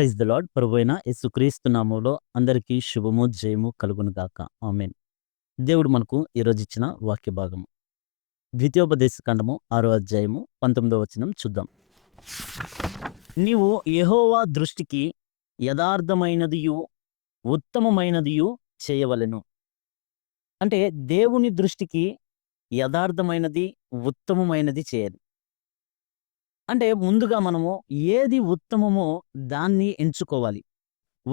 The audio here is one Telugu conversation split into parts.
Praise the lord. ప్రభువైన యేసుక్రీస్తు నామములో అందరికీ శుభము, జయము కలుగును గాక. ఆమేన్. దేవుడు మనకు ఈరోజు ఇచ్చిన వాక్య భాగము. ద్వితీయోపదేశ కాండము 6వ అధ్యాయము 19వ వచనం చూద్దాం. నీవు యెహోవా దృష్టికి యథార్థమైనదియు, ఉత్తమమైనదియు చేయవలెను. అంటే దేవుని దృష్టికి యథార్థమైనది, ఉత్తమమైనది చేయాలి. అంటే ముందుగా మనము ఏది ఉత్తమమో దాన్ని ఎంచుకోవాలి.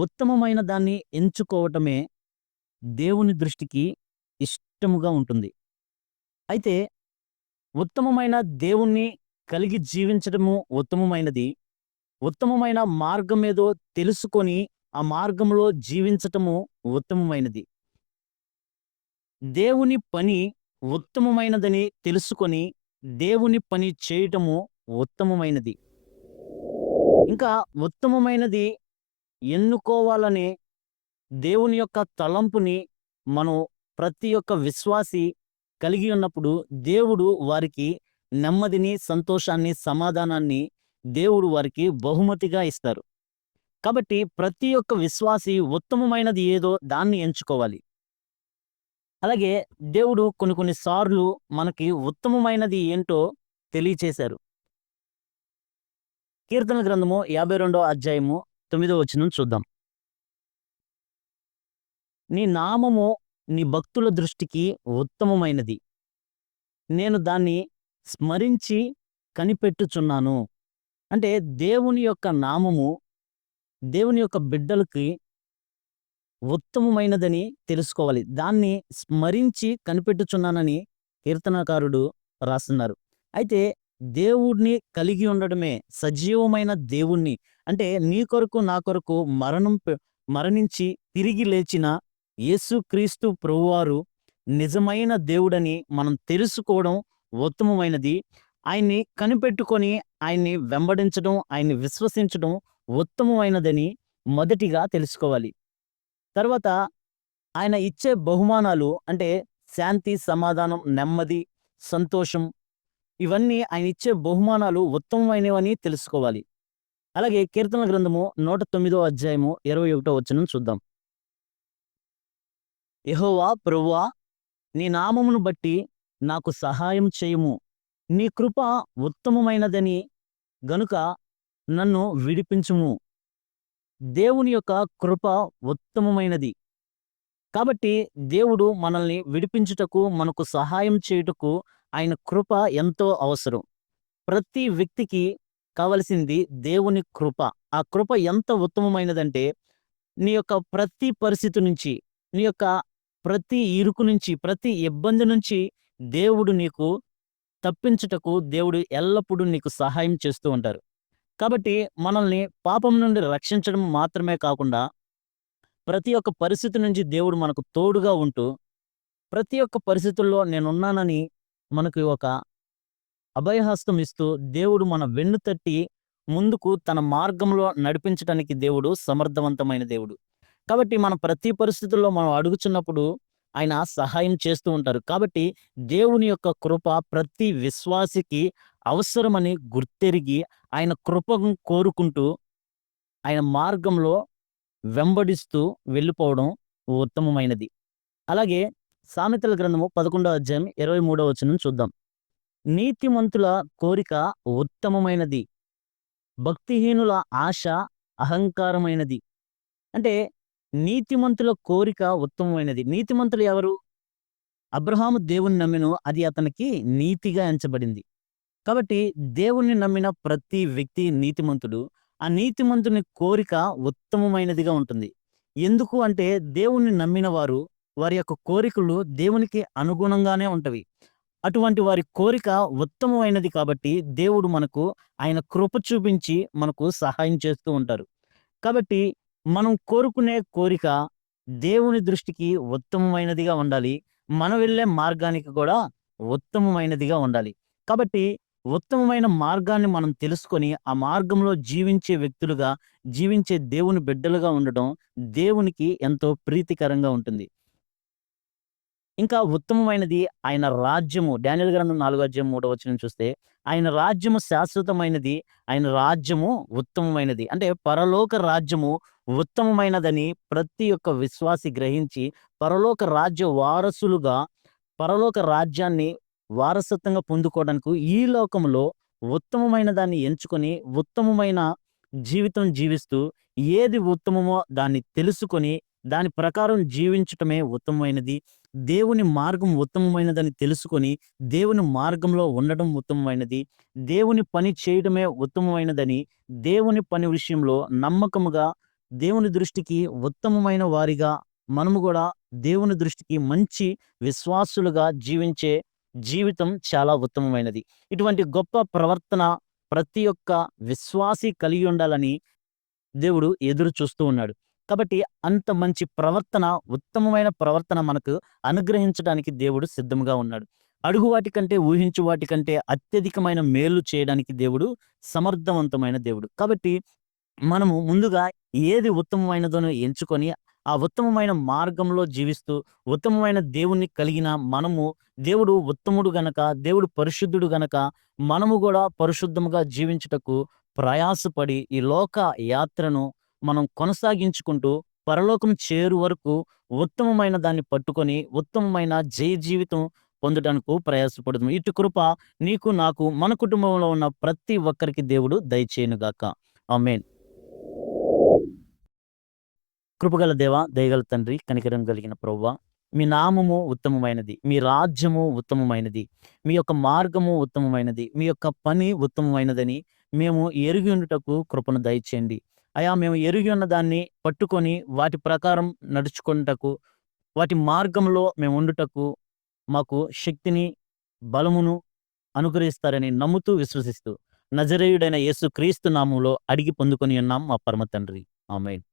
ఉత్తమమైన దాన్ని ఎంచుకోవటమే దేవుని దృష్టికి ఇష్టముగా ఉంటుంది. అయితే ఉత్తమమైన దేవుణ్ణి కలిగి జీవించడము ఉత్తమమైనది. ఉత్తమమైన మార్గమేదో తెలుసుకొని ఆ మార్గంలో జీవించటము ఉత్తమమైనది. దేవుని పని ఉత్తమమైనదని తెలుసుకొని దేవుని పని చేయటము ఉత్తమమైనది. ఇంకా ఉత్తమమైనది ఎన్నుకోవాలనే దేవుని యొక్క తలంపుని మనం ప్రతి ఒక్క విశ్వాసి కలిగి ఉన్నప్పుడు దేవుడు వారికి నెమ్మదిని, సంతోషాన్ని, సమాధానాన్ని దేవుడు వారికి బహుమతిగా ఇస్తారు. కాబట్టి ప్రతి ఒక్క విశ్వాసి ఉత్తమమైనది ఏదో దాన్ని ఎంచుకోవాలి. అలాగే దేవుడు కొన్ని కొన్ని సార్లు మనకి ఉత్తమమైనది ఏంటో తెలియచేశారు. కీర్తన గ్రంథము 52వ అధ్యాయము 9వ వచనం చూద్దాం. నీ నామము నీ భక్తుల దృష్టికి ఉత్తమమైనది. నేను దాన్ని స్మరించి కనిపెట్టుచున్నాను. అంటే దేవుని యొక్క నామము దేవుని యొక్క బిడ్డలకి ఉత్తమమైనదని తెలుసుకోవాలి. దాన్ని స్మరించి కనిపెట్టుచున్నానని కీర్తనకారుడు రాస్తున్నారు. అయితే దేవుడిని కలిగి ఉండడమే సజీవమైన దేవుణ్ణి అంటే నీ కొరకు నా కొరకు మరణించి తిరిగి లేచిన యేసుక్రీస్తు ప్రభువారు నిజమైన దేవుడని మనం తెలుసుకోవడం ఉత్తమమైనది. ఆయన్ని కనిపెట్టుకొని ఆయన్ని వెంబడించడం, ఆయన్ని విశ్వసించడం ఉత్తమమైనదని మొదటిగా తెలుసుకోవాలి. తర్వాత ఆయన ఇచ్చే బహుమానాలు అంటే శాంతి, సమాధానం, నెమ్మది, సంతోషం ఇవన్నీ ఆయన ఇచ్చే బహుమానాలు ఉత్తమమైనవని తెలుసుకోవాలి. అలాగే కీర్తనల గ్రంథము 109వ అధ్యాయము 21వ వచనం చూద్దాం. యెహోవా ప్రభువా, నీ నామమును బట్టి నాకు సహాయం చేయుము. నీ కృప ఉత్తమమైనదని గనుక నన్ను విడిపించుము. దేవుని యొక్క కృప ఉత్తమమైనది. కాబట్టి దేవుడు మనల్ని విడిపించుటకు, మనకు సహాయం చేయుటకు ఆయన కృప ఎంతో అవసరం. ప్రతి వ్యక్తికి కావలసింది దేవుని కృప. ఆ కృప ఎంత ఉత్తమమైనదంటే, నీ యొక్క ప్రతి పరిస్థితి నుంచి, నీ యొక్క ప్రతి ఇరుకు నుంచి, ప్రతి ఇబ్బంది నుంచి దేవుడు నీకు తప్పించుటకు దేవుడు ఎల్లప్పుడూ నీకు సహాయం చేస్తూ ఉంటారు. కాబట్టి మనల్ని పాపం నుండి రక్షించడం మాత్రమే కాకుండా, ప్రతి ఒక్క పరిస్థితి నుంచి దేవుడు మనకు తోడుగా ఉంటూ, ప్రతి ఒక్క పరిస్థితుల్లో నేనున్నానని మనకు ఒక అభయహస్తం ఇస్తూ, దేవుడు మన వెన్ను తట్టి ముందుకు తన మార్గంలో నడిపించడానికి దేవుడు సమర్థవంతమైన దేవుడు. కాబట్టి మన ప్రతి పరిస్థితుల్లో మనం అడుగుచున్నప్పుడు ఆయన సహాయం చేస్తూ ఉంటారు. కాబట్టి దేవుని యొక్క కృప ప్రతి విశ్వాసికి అవసరమని గుర్తెరిగి ఆయన కృపను కోరుకుంటూ ఆయన మార్గంలో వెంబడిస్తూ వెళ్ళిపోవడం ఉత్తమమైనది. అలాగే సామెతల గ్రంథము 11వ అధ్యాయం 23వ వచనం చూద్దాం. నీతిమంతుల కోరిక ఉత్తమమైనది, భక్తిహీనుల ఆశ అహంకారమైనది. అంటే నీతిమంతుల కోరిక ఉత్తమమైనది. నీతిమంతులు ఎవరు? అబ్రహాము దేవుని నమ్మెను, అది అతనికి నీతిగా ఎంచబడింది. కాబట్టి దేవుణ్ణి నమ్మిన ప్రతి వ్యక్తి నీతిమంతుడు. ఆ నీతిమంతుని కోరిక ఉత్తమమైనదిగా ఉంటుంది. ఎందుకు అంటే దేవుణ్ణి నమ్మిన వారు, వారి యొక్క కోరికలు దేవునికి అనుగుణంగానే ఉంటవి. అటువంటి వారి కోరిక ఉత్తమమైనది కాబట్టి దేవుడు మనకు ఆయన కృప చూపించి మనకు సహాయం చేస్తూ ఉంటారు. కాబట్టి మనం కోరుకునే కోరిక దేవుని దృష్టికి ఉత్తమమైనదిగా ఉండాలి. మనం వెళ్ళే మార్గానికి కూడా ఉత్తమమైనదిగా ఉండాలి. కాబట్టి ఉత్తమమైన మార్గాన్ని మనం తెలుసుకొని, ఆ మార్గంలో జీవించే వ్యక్తులుగా, జీవించే దేవుని బిడ్డలుగా ఉండడం దేవునికి ఎంతో ప్రీతికరంగా ఉంటుంది. ఇంకా ఉత్తమమైనది ఆయన రాజ్యము. దానియేలు గ్రంథం 4 అధ్యాయం 3 వచనం చూస్తే, ఆయన రాజ్యము శాశ్వతమైనది. ఆయన రాజ్యము ఉత్తమమైనది. అంటే పరలోక రాజ్యము ఉత్తమమైనదని ప్రతి ఒక్క విశ్వాసి గ్రహించి, పరలోక రాజ్య వారసులుగా పరలోక రాజ్యాన్ని వారసత్వంగా పొందుకోవడానికి ఈ లోకంలో ఉత్తమమైన దాన్ని ఎంచుకొని, ఉత్తమమైన జీవితం జీవిస్తూ, ఏది ఉత్తమమో దాన్ని తెలుసుకొని, దాని ప్రకారం జీవించటమే ఉత్తమమైనది. దేవుని మార్గం ఉత్తమమైనదని తెలుసుకొని, దేవుని మార్గంలో ఉండడం ఉత్తమమైనది. దేవుని పని చేయడమే ఉత్తమమైనదని, దేవుని పని విషయంలో నమ్మకముగా, దేవుని దృష్టికి ఉత్తమమైన వారిగా మనము గూడా దేవుని దృష్టికి మంచి విశ్వాసులుగా జీవించే జీవితం చాలా ఉత్తమమైనది. ఇటువంటి గొప్ప ప్రవర్తన ప్రతి ఒక్క విశ్వాసి కలిగి ఉండాలని దేవుడు ఎదురు చూస్తూ ఉన్నాడు. కాబట్టి అంత మంచి ప్రవర్తన, ఉత్తమమైన ప్రవర్తన మనకు అనుగ్రహించడానికి దేవుడు సిద్ధంగా ఉన్నాడు. అడుగు వాటికంటే, ఊహించు వాటికంటే అత్యధికమైన మేలు చేయడానికి దేవుడు సమర్థవంతమైన దేవుడు. కాబట్టి మనము ముందుగా ఏది ఉత్తమమైనదోనో ఎంచుకొని, ఆ ఉత్తమమైన మార్గంలో జీవిస్తూ, ఉత్తమమైన దేవుణ్ణి కలిగిన మనము, దేవుడు ఉత్తముడు గనక, దేవుడు పరిశుద్ధుడు గనక, మనము గూడా పరిశుద్ధముగా జీవించుటకు ప్రయాసపడి, ఈ లోక యాత్రను మనం కొనసాగించుకుంటూ, పరలోకం చేరు వరకు ఉత్తమమైన దాన్ని పట్టుకొని, ఉత్తమమైన జయ జీవితం పొందుటకు ప్రయాసపడుదుము. ఇటు కృప నీకు, నాకు, మన కుటుంబంలో ఉన్న ప్రతి ఒక్కరికి దేవుడు దయచేయునుగాక. ఆమేన్. కృపగల దేవా, దయగల తండ్రి, కనికరం కలిగిన ప్రభువా, మీ నామము ఉత్తమమైనది. మీ రాజ్యము ఉత్తమమైనది. మీ యొక్క మార్గము ఉత్తమమైనది. మీ యొక్క పని ఉత్తమమైనదని మేము ఎరిగి ఉండుటకు కృపను దయచేయండి. అయా, మేము ఎరిగి ఉన్న దాన్ని పట్టుకొని వాటి ప్రకారం నడుచుకొనుటకు, వాటి మార్గంలో మేము ఉండుటకు మాకు శక్తిని, బలమును అనుగ్రహిస్తారని నమ్ముతూ, విశ్వసిస్తూ నజరేయుడైన యేసుక్రీస్తు నామములో అడిగి పొందుకొని ఉన్నాం మా పరమ తండ్రి. ఆమేన్.